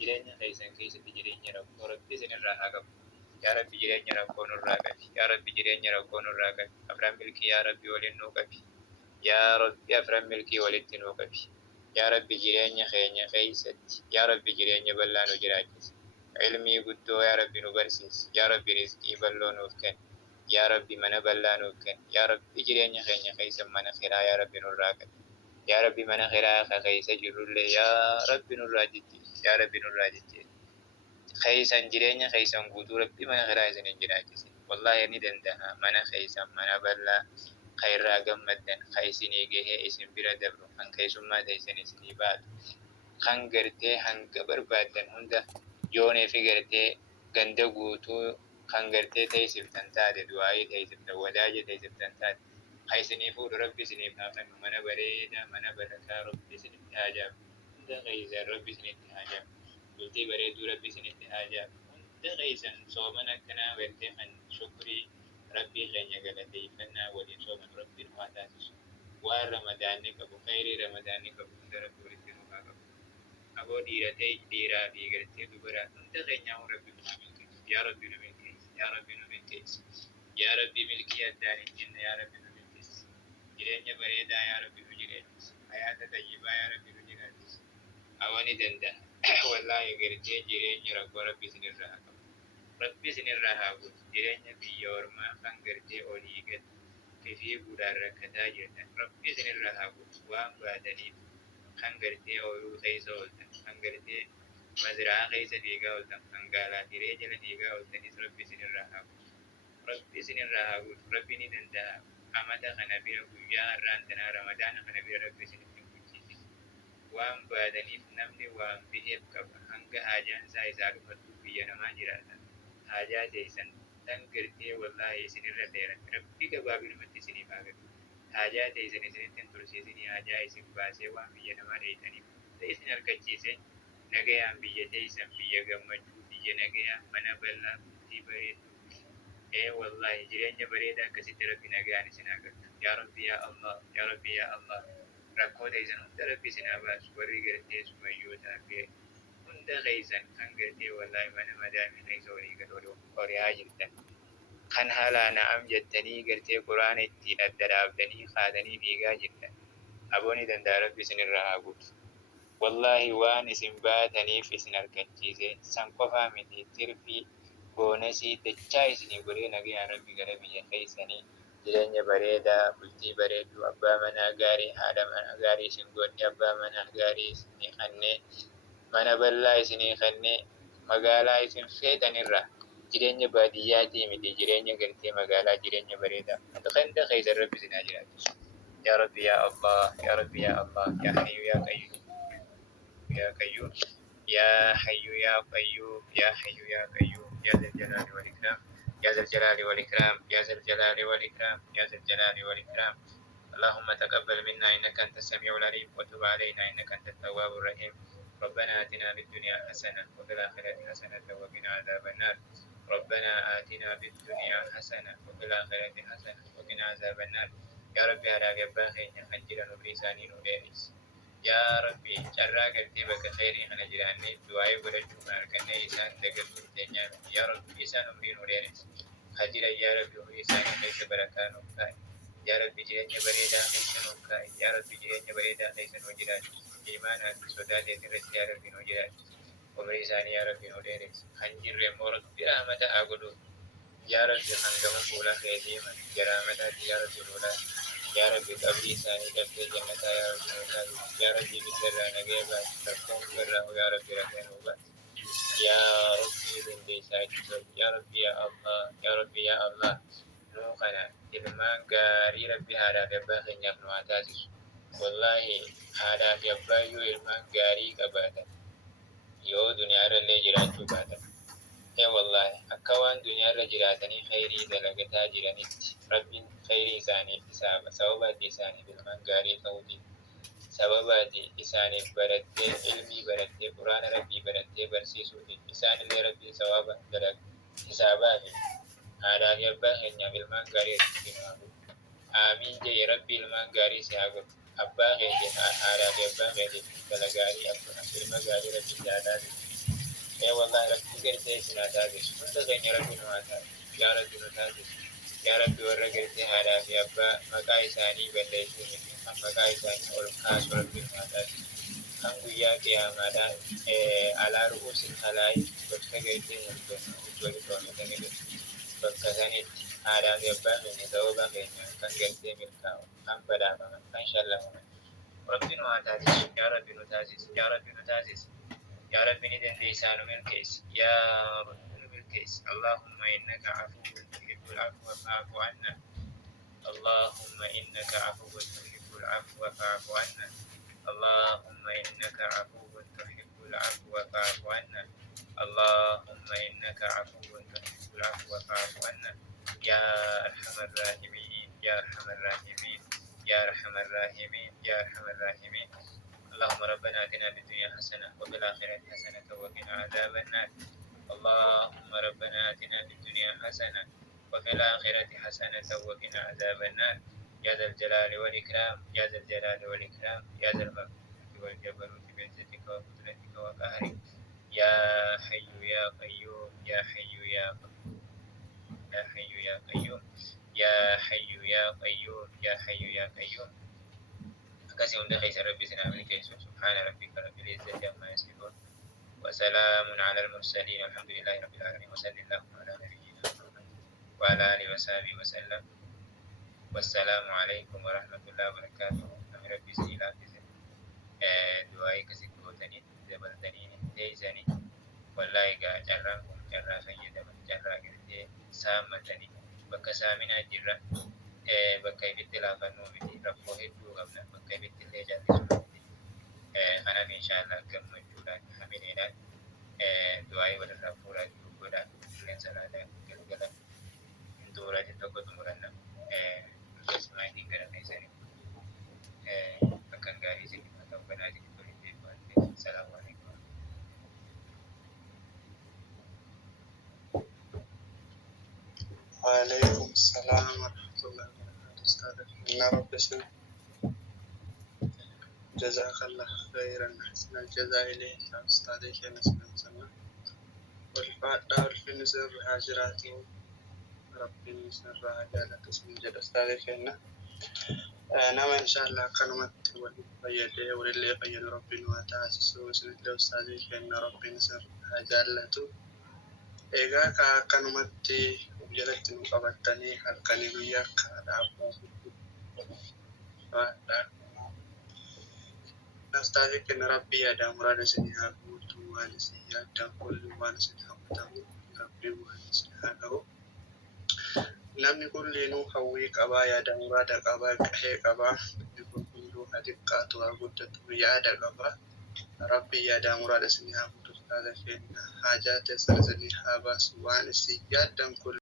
jireenya keessan keessatti jireenya rakkoo rabbi isinirraa haa qabu. Yaa Rabbi jireenya rakkoo nurraa qabi. Yaa Rabbi jireenya rakkoo nurraa qabi. Afran milkii yaa Rabbi waliin nuu qabi. Yaa Rabbi afran milkii walitti nuu qabi. Yaa Rabbi jireenya keenya keessatti yaa Rabbi jireenya bal'aa nu jiraachisi. Ilmii guddoo yaa Rabbi nu barsiisi. Yaa Rabbi rizqii bal'oo nuuf kenni. Yaa Rabbi mana bal'aa nuuf kenni. Yaa Rabbi jireenya keenya keessa mana khiraa yaa Rabbi nurraa qabi. Yaa Rabbi mana khiraa ka keessa jirrullee yaa Rabbi nurraa jijjiiri. Yaa Rabbi nurraa jijjiiri. Keessan jireenya keessan guutuu Rabbi mana khiraa isinin jiraachisi. Wallahi ni danda'a mana keessan mana bal'aa ka irraa gammaddan ka isinii gahee isin bira dabru kan keessummaa teessan isinii baatu kan gartee hanga barbaaddan hunda yoonee fi gartee ganda guutuu kan gartee teessiftan taate du'aayii teessiftan wadaaje teessiftan taate ka isinii fuudhu Rabbi isiniif haa kennu mana bareedaa mana barakaa Rabbi isinitti haa jaabu hunda keessan Rabbi isinitti haa jaabu bultii bareedduu Rabbi isinitti haa jaabu hunda keessan sooman akkanaa gartee kan shukrii Rabbi keenya galateeffannaa waliin sooman Rabbi nu haa taasisu. Waan ramadaanni qabu khayrii ramadaanni qabu hunda Rabbi walitti nu haa qabu. Aboo dhiiraa fi gartee dubaraa hunda keenyaa Rabbi nu haa milkeessu. Yaa Rabbi nu milkeessi. Yaa Rabbi nu milkeessi. Yaa Rabbi milkii addaan hin jenne yaa Rabbi nu milkeessi. Jireenya bareedaa yaa Rabbi nu jireechisi. Hayaata tayyibaa yaa Rabbi nu jiraachisi. Awwani danda'a. Wallaahi gartee jireenya rakkoo Rabbi isinirraa haa qabu. Rabbi isinirraa haa guutu. Jireenya biyya ormaa kan gartee olii gad kifii gudaan rakkataa jirtan Rabbi isinirraa haa guutu. Waan baataniif kan gartee ooyiruu keessa ooltan kan gartee maziraa keessa fiigaa ooltan kan gaalaa tiree jala fiigaa ooltanis Rabbi isinirraa haa guutu. Rabbi isinirraa haa guutu. Rabbi ni danda'a. Amata kana bira guyyaa har'aan tanaa ramadaana kana bira Rabbi isinitti guuchiisi. Waan baataniif namni waan biheef qaba hanga haajaan isaa dhufatu biyya namaa jiraata. Haajaa teessan tan gartee wallaahi isinirra dheeratti Rabbi gabaabinumatti isiniif haa kennu. Haajaa teessan isinitti hin tursiisinii haajaa isin baasee waan biyya namaa dheeytaniif isin argachiise nagayaan biyya teessan biyya gammachuu biyya nagayaan mana bal'aa bultii bareedduu wallaahi jireenya bareedaa akkasitti Rabbi nagayaan isin haa kennu. Yaa Rabbi yaa Allah yaa Rabbi yaa Allah rakkoo teessan hunda Rabbi isin haa baasu warri gartee sumayyootaa fi hunda keessan kan gartee wallaahi mana madaamii keessa walii gad horiyaa jirtan kan haalaa na'am jettanii gartee quraana ittiin adda dhaabdanii kaatanii fiigaa jirtan abooni danda'a Rabbi isinirraa haa guutu. Wallaahi waan isin baataniif isin argachiise san qofaa miti tirfii boonasii dachaa isinii godhee nagayaan Rabbi gara biyya keessanii jireenya bareedaa bultii bareedduu abbaa manaa gaarii haadha manaa gaarii isin godhe abbaa manaa gaarii isinii kennee mana bal'aa isinii kennee magaalaa isin feetanirraa jireenya baadiyyaatii miti jireenya gartee magaalaa jireenya bareedaa hunda keessa Rabbi isin haa jiraachisu. Yaa Rabbi yaa Allah yaa Rabbi yaa Allah yaa Hayyu yaa Qayyuum yaa Qayyuum yaa Hayyu yaa Qayyuum yaa Hayyu yaa Qayyuum yaa Zal Jalaali wal Ikram yaa Zal Jalaali wal Ikram yaa Zal Jalaali wal Ikram yaa Zal Jalaali wal Ikram. اللهم تقبل منا إنك أنت السميع العليم وتب علينا إنك أنت التواب الرحيم. ربنا آتنا في الدنيا حسنة وفي الآخرة حسنة وقنا عذاب النار. ربنا آتنا في الدنيا حسنة وفي الآخرة حسنة وقنا عذاب النار. يا ربي على جباخي خنجر نبريساني نوريس. يا ربي شرا كتبك خيري أنا جراني دعائي ورجوك أركني إنسان دقل الدنيا. يا ربي إنسان نبري نوريس. خجل يا ربي إنسان ليس بركان وكاي. يا ربي جراني بريدا إنسان وكاي. يا ربي جراني بريدا إنسان وجراني. إيمانا سوداتي ترسي يا ربي نوجرات وبريساني يا ربي نوديرس خنجر مورد برحمة أقولو يا ربي خنجم فولا خيديما جرامة يا ربي نولا يا ربي قبريساني قبل جنة يا ربي نولا يا ربي بسر نجيبا تكون برا يا ربي رحمة يا ربي بندي ساجد يا ربي يا الله يا ربي يا الله نوخنا إلمان قاري ربي هذا قباخي نحن عتاسس والله haadhaa fi abbaayyuu ilmaan gaarii qabaatan yoo duniyaarra illee jiraachuu baatan wallahi akka waan duniyaarra jiraatanii khayrii dalagataa jiranitti rabbiin khayrii isaaniif isaaba sababaati isaaniif ilmaan gaarii ta'uutiif sababaati isaaniif barattee ilmii barattee quraana rabbii barattee barsiisuutiif isaanillee rabbiin sawaba hisaabaa fi haadhaa fi abbaa keenyaaf ilmaan gaarii irratti himamu aamiin jee rabbi ilmaan gaarii si haa godhu. Abbaa keenya haadhaa fi abbaa keenya dhala gaarii akkuma ilma gaarii rabbi jaalatu والله ربي قلت سنا تاجس كنت غني ربي نواتا يا ربي نتاجس يا ربي ورقلت هذا في أبا مقاي ثاني بلشوني مقاي ثاني والكاس ربي نواتا kan guyyaa qiyaamaadhaan alaa ru'uusil halaayi bakka geettee walitti oomishanidha. Bakka sanitti haadhaan gabbaa keenya sababa keenya kan galtee milkaa'u kan badhaafaman kan shallamaman. Rabbi nu haa taasisu yaa Rabbi nu taasisu yaa Rabbi nu taasisu yaa Rabbi ni dandeessaa nu milkeessi yaa Rabbi nu milkeessi. Allahumma innaka afuwwun tuhibbul afwa fa'fu anna. Allahumma innaka afuwwun tuhibbul afwa fa'fu anna. اللهم إنك عفو تحب العفو فاعف عنا اللهم إنك عفو تحب العفو فاعف عنا يا أرحم الراحمين يا أرحم الراحمين يا أرحم الراحمين يا أرحم الراحمين اللهم ربنا آتنا في الدنيا حسنة وفي الآخرة حسنة وقنا عذاب النار اللهم ربنا آتنا في الدنيا حسنة وفي الآخرة حسنة وقنا عذاب النار يا ذا الجلال والإكرام يا ذا الجلال والإكرام يا ذا المجد والجبروت بعزتك وقدرتك وقهرك يا حي يا قيوم يا حي يا قيوم يا حي يا قيوم يا حي يا قيوم يا حي يا قيوم قسم ليس ربي سنعمل كيس سبحان ربك رب العزة عما يصفون وسلام على المرسلين والحمد لله رب العالمين وصلى الله على نبينا محمد وعلى آله وصحبه وسلم والسلام عليكم ورحمة الله وبركاته أمي ربي سيلا دعائي كسيكوتني زبلتني تيزني والله جراكم جرا سيدا من جرا قلتي سامتني بكا سامنا جرا بكا يبت لافنو بدي رفو هدو قبنا بكا يبت اللي جاتي سنوتي أنا إن شاء الله كم مجولا حملنا دعائي ورفو راجو قدا لن سلادا قلقلا دورا جتوكو تمرنا Ismail gara Naisari akan gari sini atau benar itu itu. Assalamualaikum. وعليكم السلام ورحمة الله وبركاته أستاذ إن رب اسمه جزاك الله خيرا أحسن الجزاء إليك يا أستاذ كينا سنة والفاتحة والفنزر هاجراته ربي سر هاجرات اسم جد أستاذ كينا نعم إن شاء الله كلمة والفيدة وللي قيل ربي وتعسس وسنة الأستاذ كينا ربي نسر هاجرته egaa akkanumatti jalatti nu qabattanii halkanii guyyaa akka dhaabuu Ustaazii kenna rabbii yaada muraada isinii haa guutu waan isin yaaddan kulli waan isin hawwatamu rabbii waan isin haa ga'u namni kulliinuu hawwii qabaa yaada muraada qabaa qahee qabaa hunduu haa xiqqaatu haa guddatu yaada qabaa rabbii yaada muraada isinii haa guutu ustaaza keenya haajaa teessan isinii haa baasu waan isin yaaddan kulli